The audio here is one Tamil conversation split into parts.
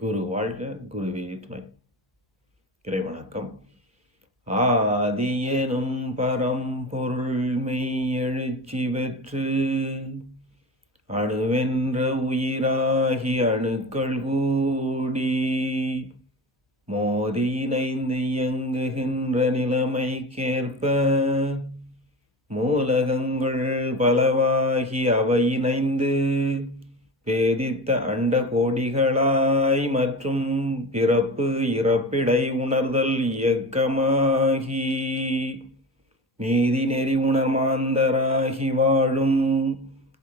குரு வாழ்க, குருவே துணை. இறை வணக்கம். ஆதியெனும் பரம்பொருள் மெய் எழுச்சி பெற்று அணுவென்ற உயிராகி அணுக்கள் கூடி மோதி இணைந்து இயங்குகின்ற நிலைமைக்கேற்ப மூலகங்கள் பலவாகி அவை இணைந்து பேதித்த அண்ட கோடிகளாய் மற்றும் பிறப்பு இறப்பிடை உணர்தல் இயக்கமாகி நீதி நெறி உணர்மாந்தராகி வாழும்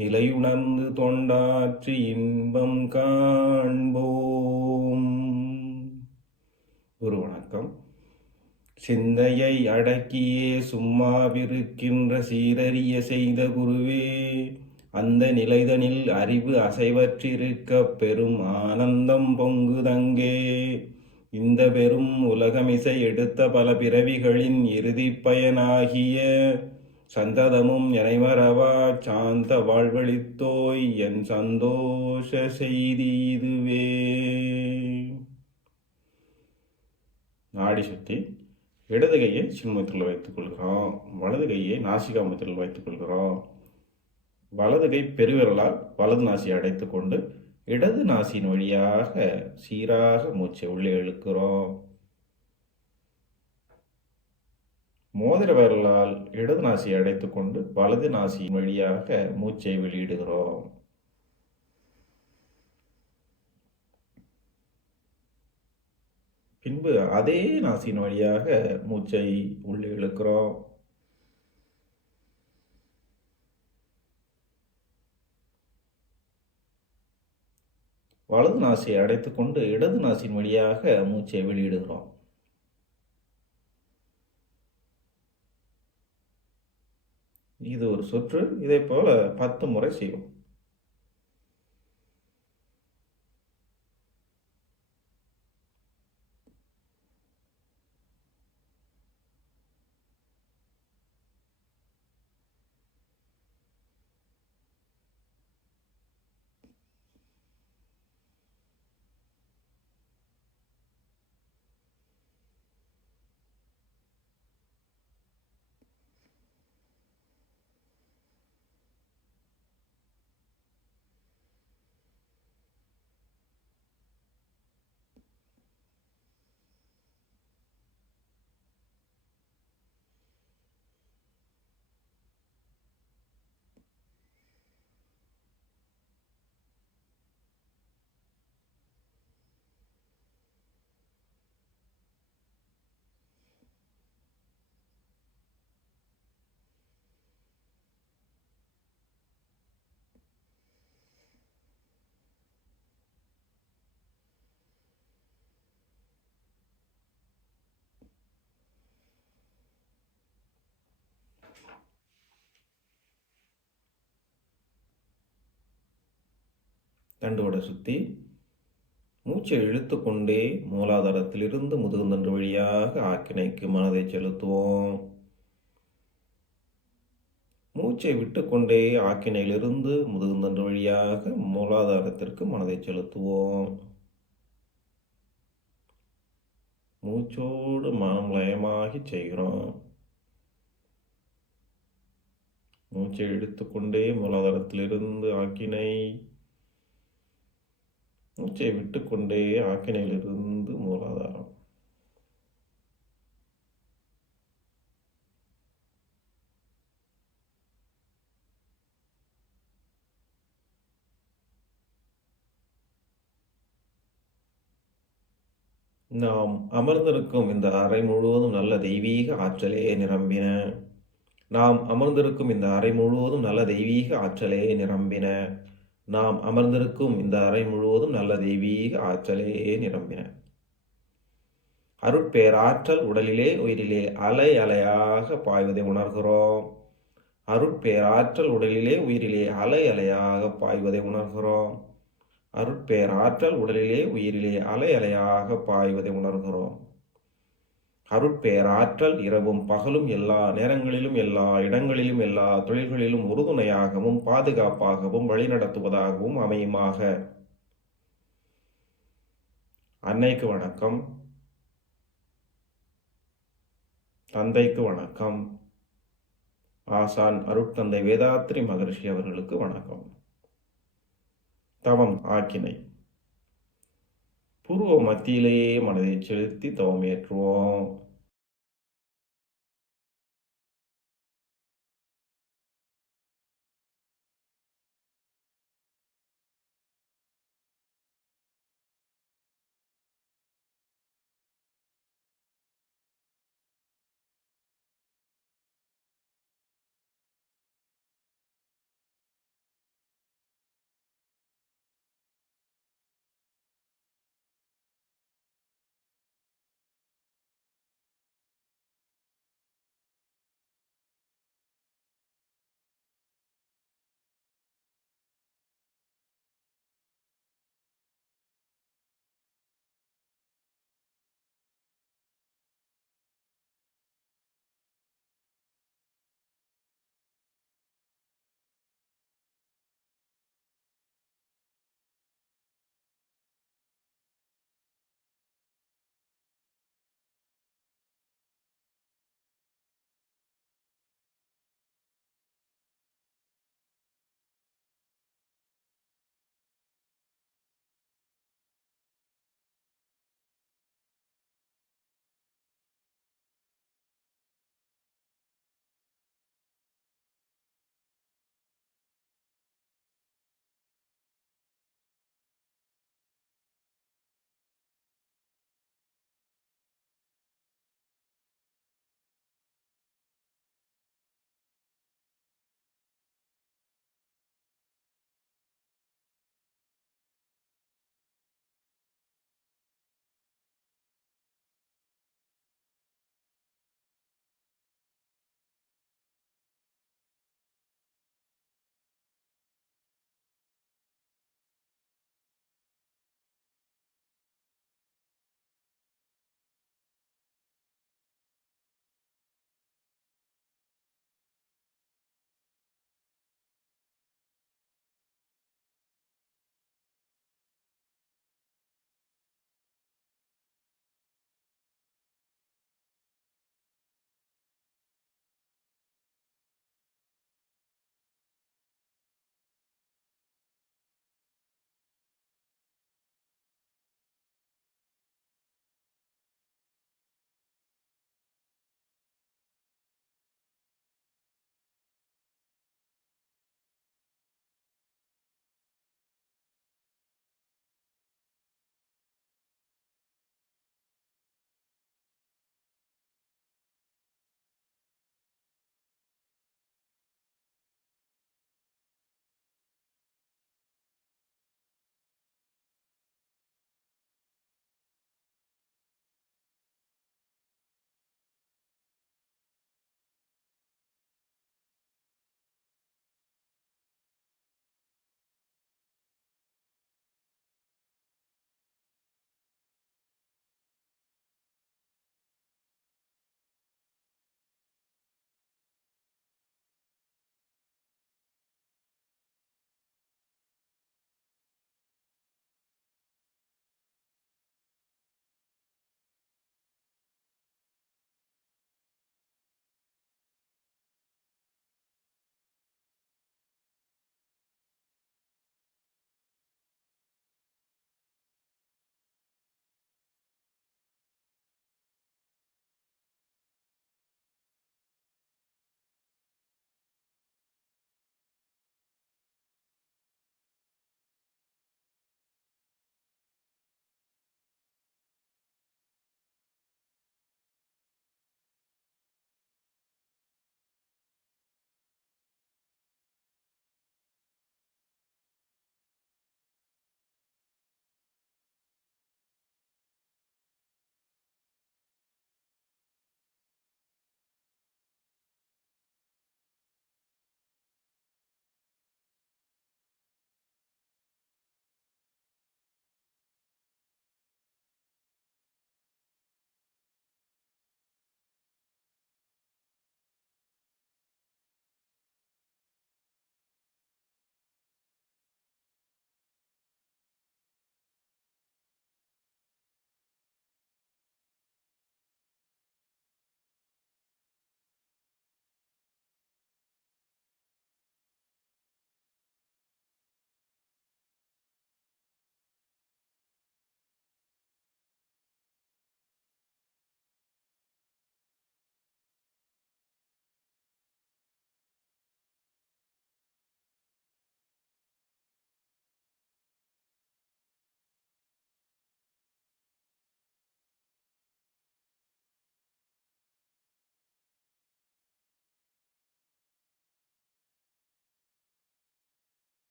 நிலையுணர்ந்து தொண்டாற்றி இன்பம் காண்போம். ஒரு வணக்கம். சிந்தையை அடக்கியே சும்மாவிருக்கின்ற சீரறிய செய்த குருவே, அந்த நிலைதனில் அறிவு அசைவற்றிருக்க பெரும் ஆனந்தம் பொங்குதங்கே. இந்த பெரும் உலகமிசை எடுத்த பல பிறவிகளின் இறுதி பயனாகிய சந்ததமும் நினைவரவா சாந்த வாழ்வழித்தோய் என் சந்தோஷ செய்தி இதுவே. நாடி சுத்தி இடது கையை சின்மத்தில் வைத்துக் கொள்கிறோம், வலது கையை நாசிகாமத்தில் வைத்துக் கொள்கிறோம். வலது கை பெருவிரலால் வலது நாசியை அடைத்துக் கொண்டு இடது நாசியின் வழியாக சீராக மூச்சை உள்ளே இழுக்கிறோம். மோதிர விரலால் இடது நாசியை அடைத்துக் கொண்டு வலது நாசியின் வழியாக மூச்சை வெளியிடுகிறோம். பின்பு அதே நாசியின் வழியாக மூச்சை உள்ளே இழுக்கிறோம். வலது நாசியை அடைத்துக் கொண்டு இடது நாசியின் வழியாக மூச்சை வெளியிடுகிறோம். இது ஒரு சுற்று. இதே போல 10 முறை செய்வோம். தண்டுவடை சுற்றி மூச்சை இழுத்து கொண்டே மூலாதாரத்திலிருந்து முதுகுந்தண்டு வழியாக ஆக்கினைக்கு மனதை செலுத்துவோம். மூச்சை விட்டுக்கொண்டே ஆக்கினையிலிருந்து முதுகுந்தண்டு வழியாக மூலாதாரத்திற்கு மனதை செலுத்துவோம். மூச்சோடு மனம் லயமாகி செய்கிறோம். மூச்சை இழுத்துக்கொண்டே மூலாதாரத்திலிருந்து ஆக்கினை, மூச்சை விட்டுக்கொண்டே ஆக்கினையிலிருந்து மூலாதாரம். நாம் அமர்ந்திருக்கும் இந்த அறை முழுவதும் நல்ல தெய்வீக ஆற்றலே நிரம்பின. நாம் அமர்ந்திருக்கும் இந்த அறை முழுவதும் நல்ல தெய்வீக ஆற்றலே நிரம்பின. நாம் அமர்ந்திருக்கும் இந்த அறை முழுவதும் நல்ல தெய்வீக ஆற்றலே நிரம்பின. அருட்பேராற்றல் உடலிலே உயிரிலே அலை அலையாக பாய்வதை உணர்கிறோம். அருட்பேராற்றல் உடலிலே உயிரிலே அலை அலையாக பாய்வதை உணர்கிறோம். அருட்பேராற்றல் உடலிலே உயிரிலே அலை அலையாக பாய்வதை உணர்கிறோம். அருட்பேராற்றல் இரவும் பகலும் எல்லா நேரங்களிலும் எல்லா இடங்களிலும் எல்லா தொழில்களிலும் உறுதுணையாகவும் பாதுகாப்பாகவும் வழிநடத்துவதாகவும் அமையுமாக. அன்னைக்கு வணக்கம், தந்தைக்கு வணக்கம், ஆசான் அருட்தந்தை வேதாத்ரி மகரிஷி அவர்களுக்கு வணக்கம். தவம் ஆக்கினை. பூர்வ மத்தியிலேயே மனதை செலுத்தி தவம் ஏற்றுவோம்.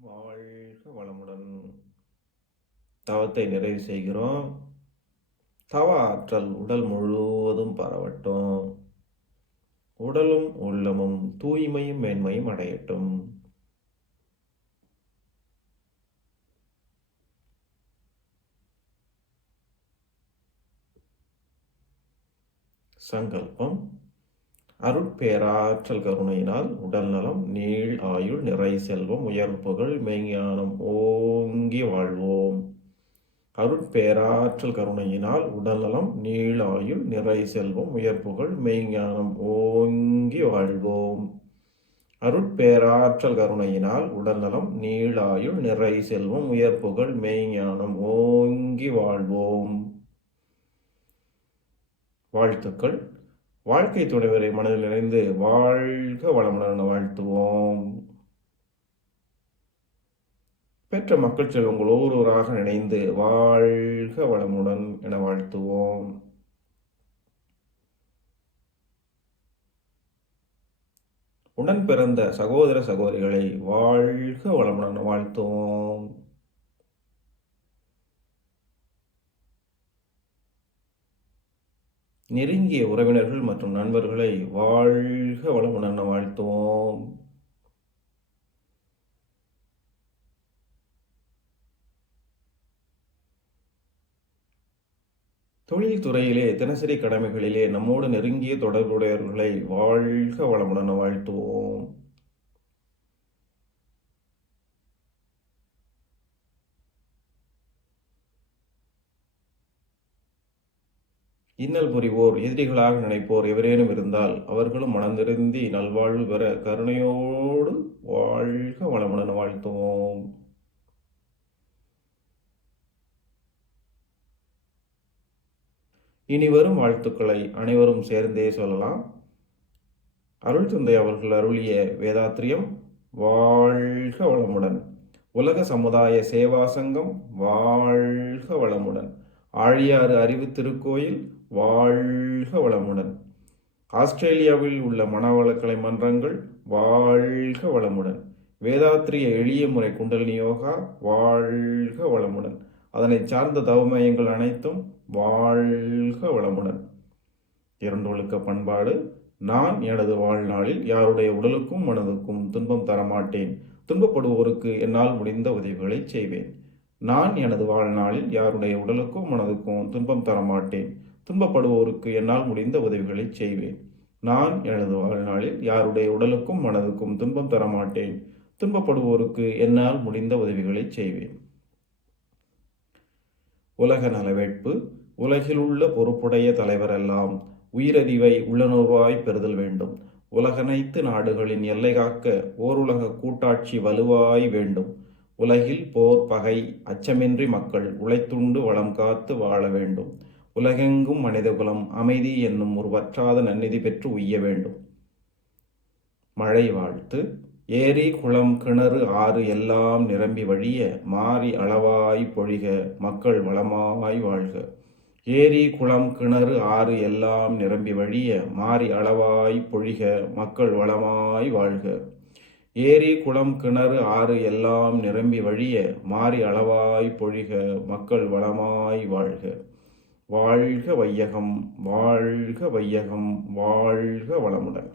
வாழ்க வளமுடன். தவத்தை நிறைவு செய்கிறோம். தவ ஆற்றல் உடல் முழுவதும் பரவட்டும். உடலும் உள்ளமும் தூய்மையும் மேன்மையும் அடையட்டும். சங்கல்பம். அருட்பேராற்றல் கருணையினால் உடல் நலம், நீள் ஆயுள், நிறை செல்வம், உயர்ப்புகள், மெய்ஞானம் ஓங்கி வாழ்வோம். அருட்பேராற்றல் கருணையினால் உடல் நலம், நீள் ஆயுள், நிறை செல்வம், உயர்ப்புகள், மெய்ஞானம் ஓங்கி வாழ்வோம். அருட்பேராற்றல் கருணையினால் உடல் நலம், நீள் ஆயுள், நிறை செல்வம், உயர்ப்புகள், மெய்ஞானம் ஓங்கி வாழ்வோம். வாழ்த்துக்கள். வாழ்க்கை துணைவரை மனதில் நிறைந்து வாழ்க வளமுடன் வாழ்த்துவோம். பெற்ற மக்கள் செல்வங்கள் ஒவ்வொருவராக இணைந்து வாழ்க வளமுடன் என வாழ்த்துவோம். உடன் பிறந்த சகோதர சகோதரிகளை வாழ்க வளமுடன் வாழ்த்துவோம். நெருங்கிய உறவினர்கள் மற்றும் நண்பர்களை வாழ்க வளமுடன் வாழ்த்துவோம். தொழில் துறையிலே தினசரி கடமைகளிலே நம்மோடு நெருங்கிய தொடர்புடையவர்களை வாழ்க வளமுடன் வாழ்த்துவோம். இன்னல் புரிவோர், எதிரிகளாக நினைப்போர் எவரேனும் இருந்தால் அவர்களும் மனந்திருந்தி நல்வாழ்வு பெற கருணையோடு வாழ்க வளமுடன் வாழ்த்துவோம். இனி வரும் வாழ்த்துக்களை அனைவரும் சேர்ந்தே சொல்லலாம். அருள் தந்தை அவர்கள் அருளிய வேதாத்திரியம் வாழ்க வளமுடன். உலக சமுதாய சேவா சங்கம் வாழ்க வளமுடன். ஆழியாறு அறிவு திருக்கோயில் வாழ்க வளமுடன். ஆஸ்திரேலியாவில் உள்ள மனவளக்கலை மன்றங்கள் வாழ்க வளமுடன். வேதாத்திரிய எளிய முறை குண்டலினி யோகா வாழ்க வளமுடன். அதனை சார்ந்த தவமயங்கள் அனைத்தும் வாழ்க வளமுடன். இரண்டு ஒழுக்க பண்பாடு. நான் எனது வாழ்நாளில் யாருடைய உடலுக்கும் மனதுக்கும் துன்பம் தரமாட்டேன். துன்பப்படுவோருக்கு என்னால் முடிந்த உதவிகளை செய்வேன். நான் எனது வாழ்நாளில் யாருடைய உடலுக்கும் மனதுக்கும் துன்பம் தரமாட்டேன். துன்பப்படுவோருக்கு என்னால் முடிந்த உதவிகளை செய்வேன். நான் எனது வாழ்நாளில் யாருடைய உடலுக்கும் மனதுக்கும் துன்பம் தரமாட்டேன். துன்பப்படுவோருக்கு என்னால் முடிந்த உதவிகளை செய்வேன். உலக நலவேட்பு. உலகில் உள்ள பொறுப்புடைய தலைவரெல்லாம் உயிரறிவை உள்ளுணர்வாய் பெறுதல் வேண்டும். உலகனைத்து நாடுகளின் எல்லை காக்க ஓருலக கூட்டாட்சி வலுவாய் வேண்டும். உலகில் போர், பகை, அச்சமின்றி மக்கள் உழைத்துண்டு வளம் காத்து வாழ வேண்டும். உலகெங்கும் மனிதகுலம் அமைதி என்னும் ஒரு வற்றாத நன்னிதி பெற்று உய்ய வேண்டும். மழை வாழ்த்து. ஏரி, குளம், கிணறு, ஆறு எல்லாம் நிரம்பி வழிய மாறி அளவாய் பொழிக மக்கள் வளமாய் வாழ்க. ஏரி, குளம், கிணறு, ஆறு எல்லாம் நிரம்பி வழிய மாறி அளவாய் பொழிக மக்கள் வளமாய் வாழ்க. ஏரி, குளம், கிணறு, ஆறு எல்லாம் நிரம்பி வழிய மாறி அளவாய் பொழிக மக்கள் வளமாய் வாழ்க. வாழ்க வையகம், வாழ்க வையகம், வாழ்க வளமுடன்.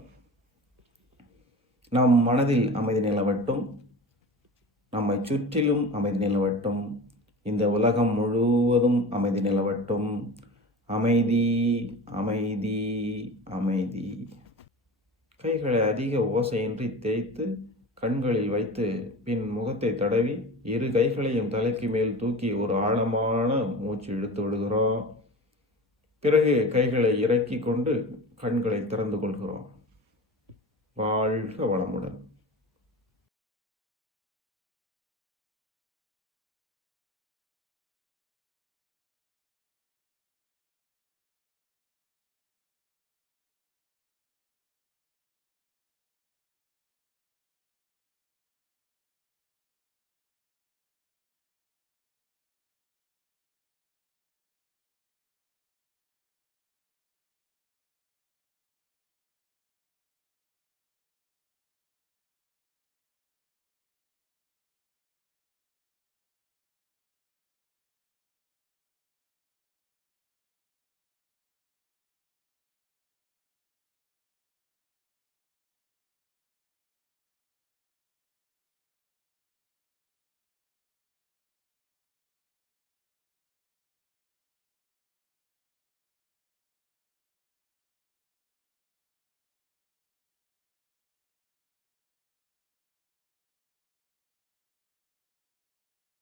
நம் மனதில் அமைதி நிலவட்டும். நம்மை சுற்றிலும் அமைதி நிலவட்டும். இந்த உலகம் முழுவதும் அமைதி நிலவட்டும். அமைதி, அமைதி, அமைதி. கைகளை அதிக ஓசையின்றி தேய்த்து கண்களில் வைத்து பின் முகத்தை தடவி இரு கைகளையும் தலைக்கு மேல் தூக்கி ஒரு ஆழமான மூச்சு இழுத்து விடுகிறோம். பிறகு கைகளை இறக்கி கொண்டு கண்களை திறந்து கொள்கிறோம். வாழ்க வளமுடன்.